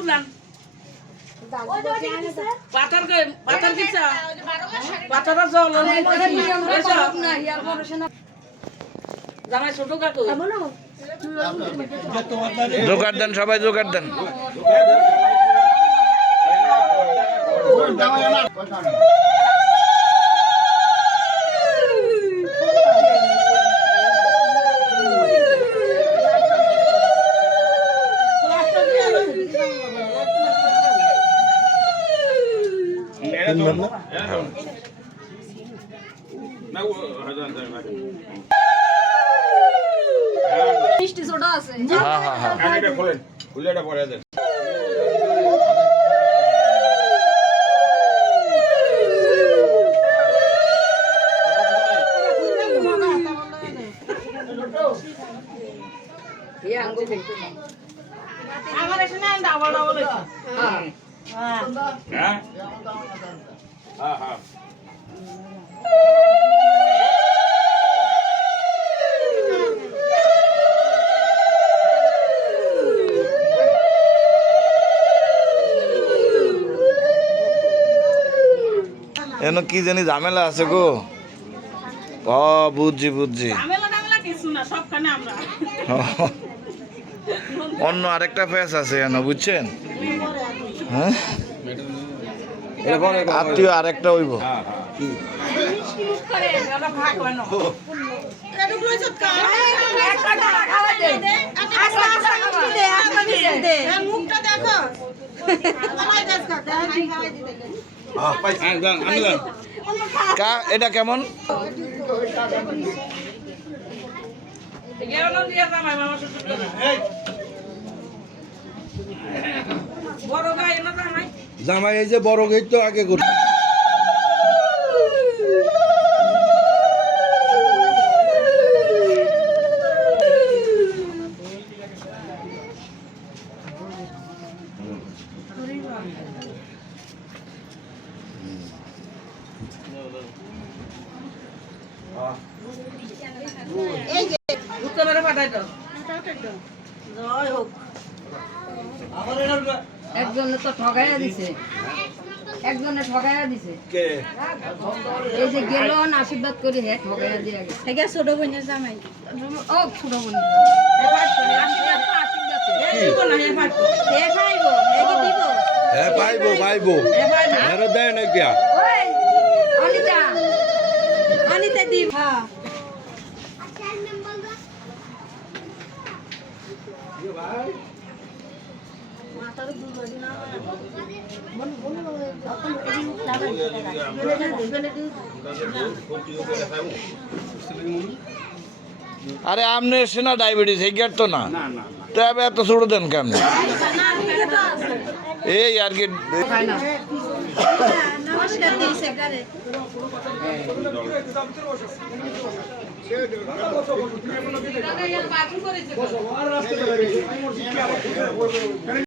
পুলান পাতার কিছা পাতার জল জামাই ছোট কাকু জোগাড় দেন সবাই জোগাড় দেন মিষ্টি সোডা আছে হ্যাঁ হ্যাঁ হ্যাঁ কানেটা খোলেন খুলেটা পরে দেন আমার এখানে ডাবল ডাবল হ্যাঁ হ্যাঁ হ্যাঁ হ্যাঁ এন কি জানি ঝামেলা আছে গো ও বুঝছি বুঝছি ঝামেলা কিছু না সবখানে আমরা অন্য আরেকটা ফেস আছে এন বুঝছেন হ্যাঁ আত্মীয় আরেকটা হইব ভাগ হয় না মুখটা দেখো এটা কেমন বড় গাই না জামাই জামাই এই যে বড় গেট তো আগে করি উত্তরে পাঠাই দাও জয় হোক একজনে তো ঠগাইয়া দিছে একজনে ঠগাইয়া দিছে কে এই যে গেল না আশীর্বাদ করে হে ঠগাইয়া দিয়ে গেছে থেকে ছোট বোনের জামাই ও ছোট বোন হ্যাঁ পাইবো পাইবো আরে দেয় না কিয়া অনিতা অনিতা দি হ্যাঁ আরে আমনে এসে না ডায়াবেটিস এই গেট তো না তো এত ছোট দেন কেমন এই আর কি নমস্কার দিছে করে বাথরুম করেছে